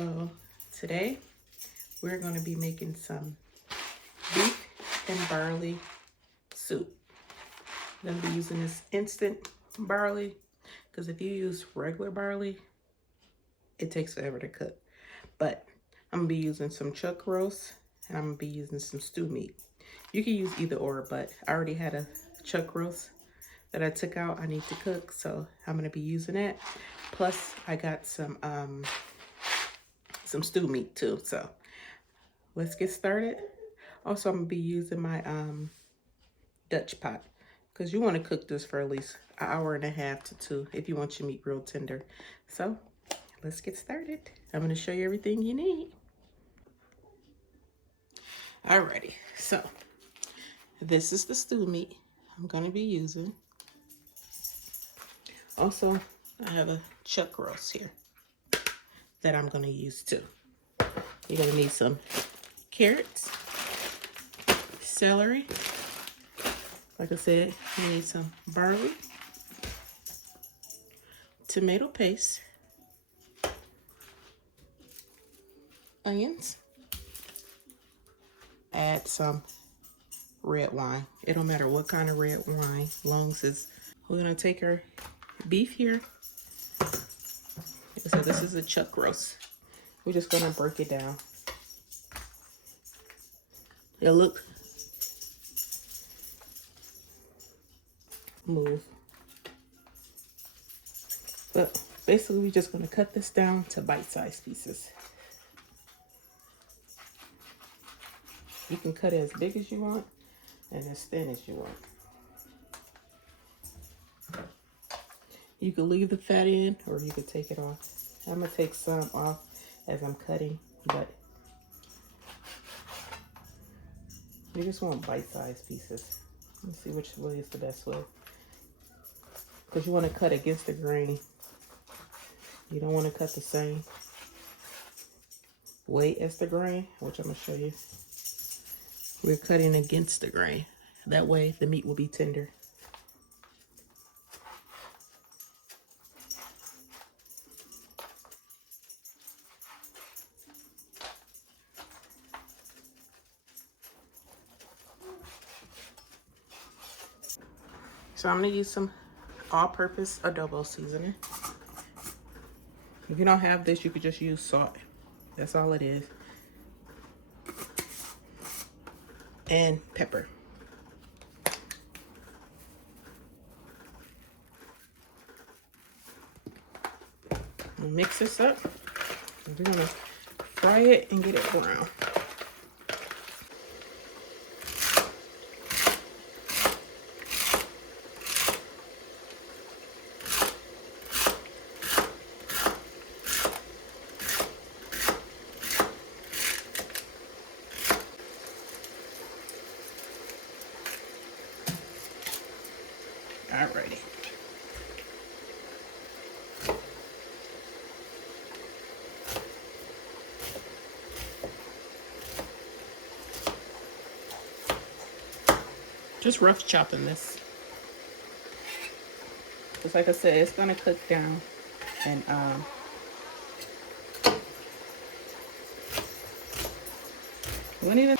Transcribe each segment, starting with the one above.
So today we're going to be making some beef and barley soup. I'm going to be using this instant barley because if you use regular barley, it takes forever to cook. But I'm going to be using some chuck roast and I'm going to be using some stew meat. You can use either or, but I already had a chuck roast that I took out I need to cook, so I'm going to be using it. Plus I got some stew meat too, so let's get started. Also, I'm going to be using my Dutch pot because you want to cook this for at least an hour and a half to 2 if you want your meat real tender. So let's get started. I'm going to show you everything you need. Alrighty, so this is the stew meat I'm going to be using. Also, I have a chuck roast here that I'm going to use too. You're going to need some carrots, celery. Like I said, you need some barley, tomato paste, onions, add some red wine. It don't matter what kind of red wine, long as it's, we're gonna take our beef here. So this is a chuck roast. We're just gonna break it down. It'll look, move. But basically we're just gonna cut this down to bite-sized pieces. You can cut it as big as you want and as thin as you want. You can leave the fat in or you can take it off. I'm gonna take some off as I'm cutting, but you just want bite-sized pieces. Let's see which way is the best way. Because you want to cut against the grain. You don't want to cut the same way as the grain, which I'm going to show you. We're cutting against the grain. That way the meat will be tender. So I'm going to use some all-purpose adobo seasoning. If you don't have this, you could just use salt. That's all it is. And pepper. I'm gonna mix this up. We're gonna fry it and get it brown. Alrighty. Just rough chopping this. Just like I said, it's gonna cook down and won't even.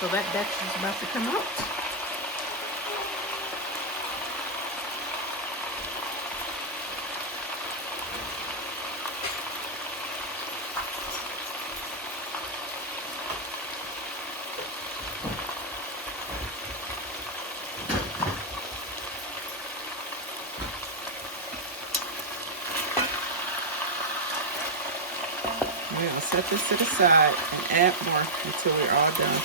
So that batch is about to come out. We're gonna set this to the side and add more until we're all done.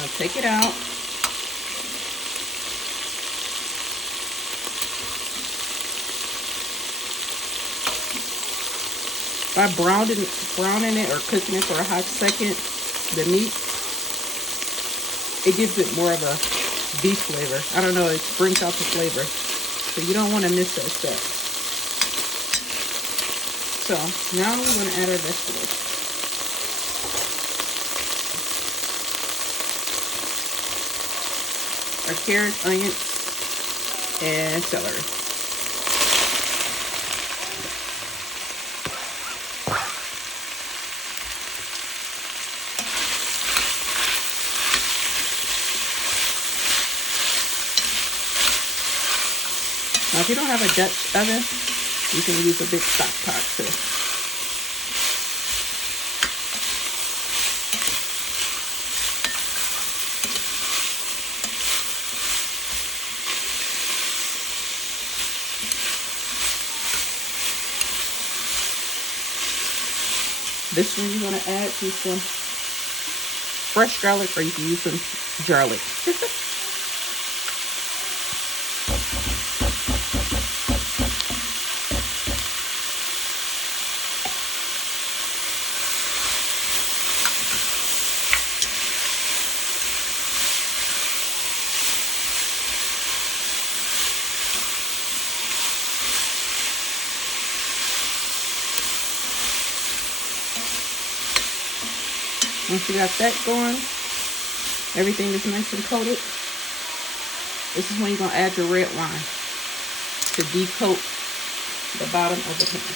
gonna take it out. By browning it or cooking it for a hot second, the meat, it gives it more of a beef flavor. I don't know, it brings out the flavor. So you don't want to miss that step. So now we're going to add our vegetables. Our carrots, onions, and celery. Now, if you don't have a Dutch oven, you can use a big stock pot too. This one you're going to add to some fresh garlic, or you can use some garlic. Once you got that going, everything is nice and coated. This is when you're going to add your red wine to decoat the bottom of the pan.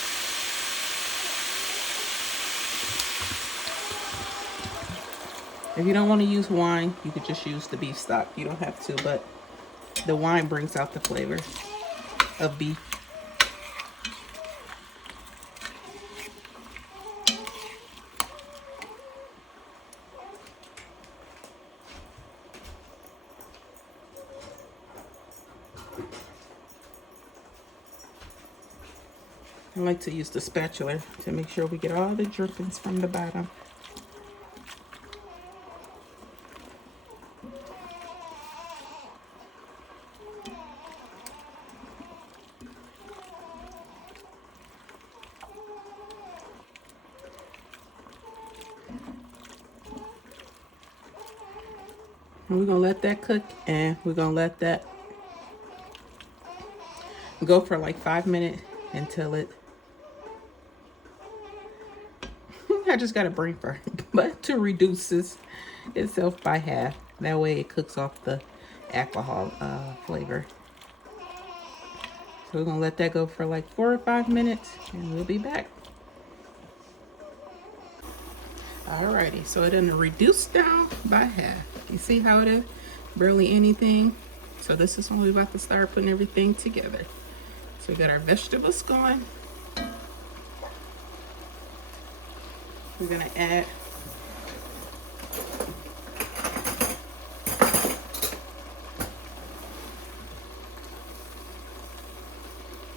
If you don't want to use wine, you could just use the beef stock. You don't have to, but the wine brings out the flavor of beef. I like to use the spatula to make sure we get all the drippings from the bottom. And we're going to let that cook, and we're going to let that go for like 5 minutes until it, I just got a brain fart, but to reduce itself by half. That way it cooks off the alcohol flavor. So we're going to let that go for like 4 or 5 minutes, and we'll be back. Alrighty, so it done reduced down by half. You see how it is? Barely anything. So this is when we're about to start putting everything together. So we got our vegetables going. We're gonna add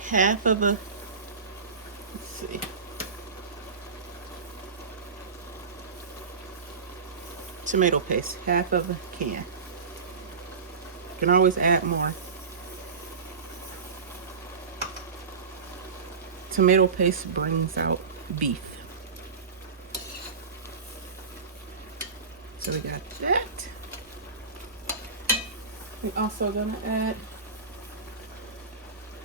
half of a, let's see, tomato paste, half of a can. You can always add more. Tomato paste brings out beef. So we got that. We're also gonna add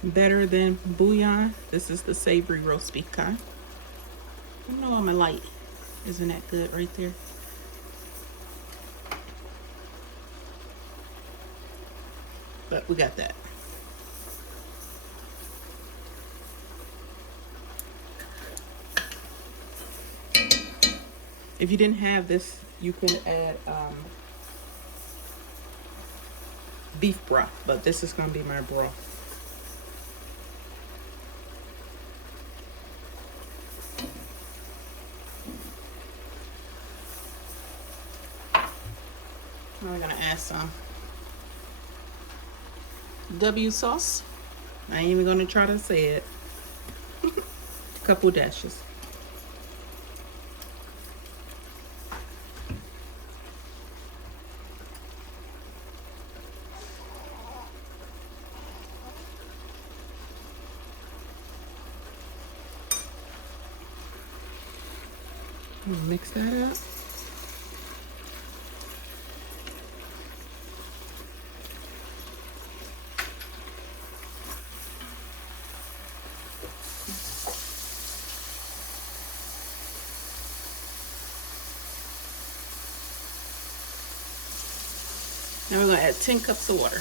Better Than bouillon. This is the savory roast beef kind. I know I'm a light. Isn't that good right there? But we got that. If you didn't have this, you can add beef broth, but this is going to be my broth. Now we're going to add some W sauce. I ain't even going to try to say it. A couple dashes. Mix that up. Now we're gonna add 10 cups of water.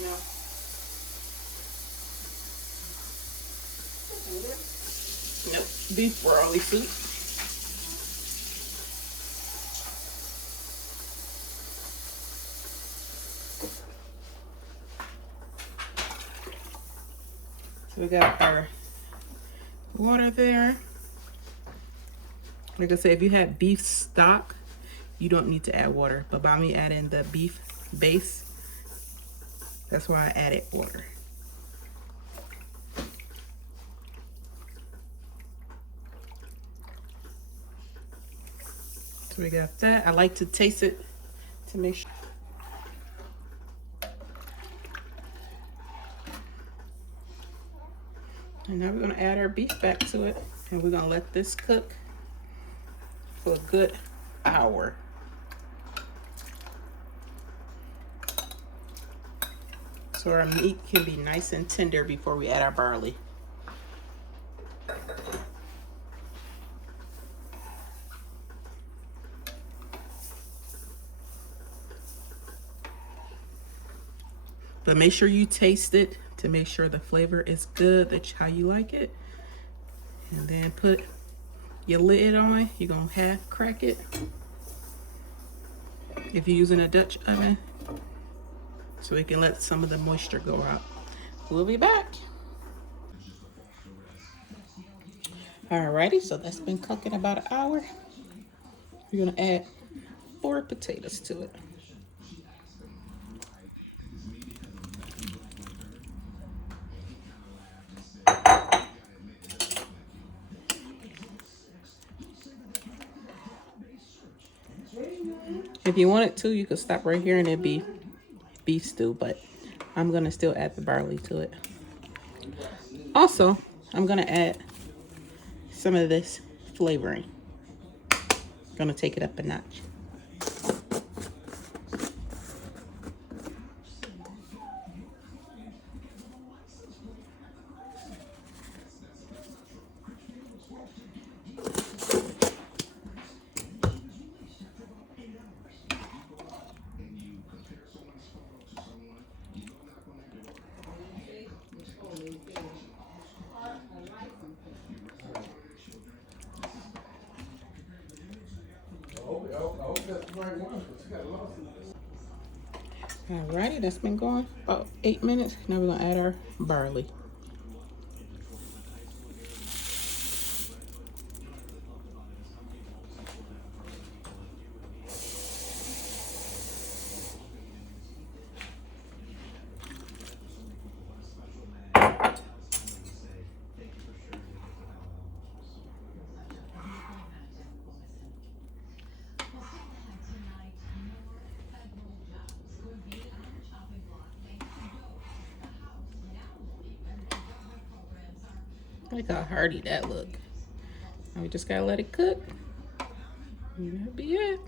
No. Nope. Beef barley soup. So we got our water there. Like I said, if you had beef stock, you don't need to add water. But by me adding the beef base, that's why I added water. So we got that. I like to taste it to make sure. And now we're gonna add our beef back to it, and we're gonna let this cook for a good hour. So our meat can be nice and tender before we add our barley. But make sure you taste it to make sure the flavor is good, that's how you like it. And then put your lid on. You're gonna half crack it if you're using a Dutch oven, so we can let some of the moisture go out. We'll be back. Alrighty, so that's been cooking about an hour. We're gonna add 4 potatoes to it. If you wanted to, you could stop right here and it'd be beef stew, but I'm gonna still add the barley to it. Also, I'm gonna add some of this flavoring. Gonna take it up a notch. Alrighty, that's been going about 8 minutes. Now we're gonna add our barley. Look how hearty that look. Now we just gotta let it cook. And that'll be it.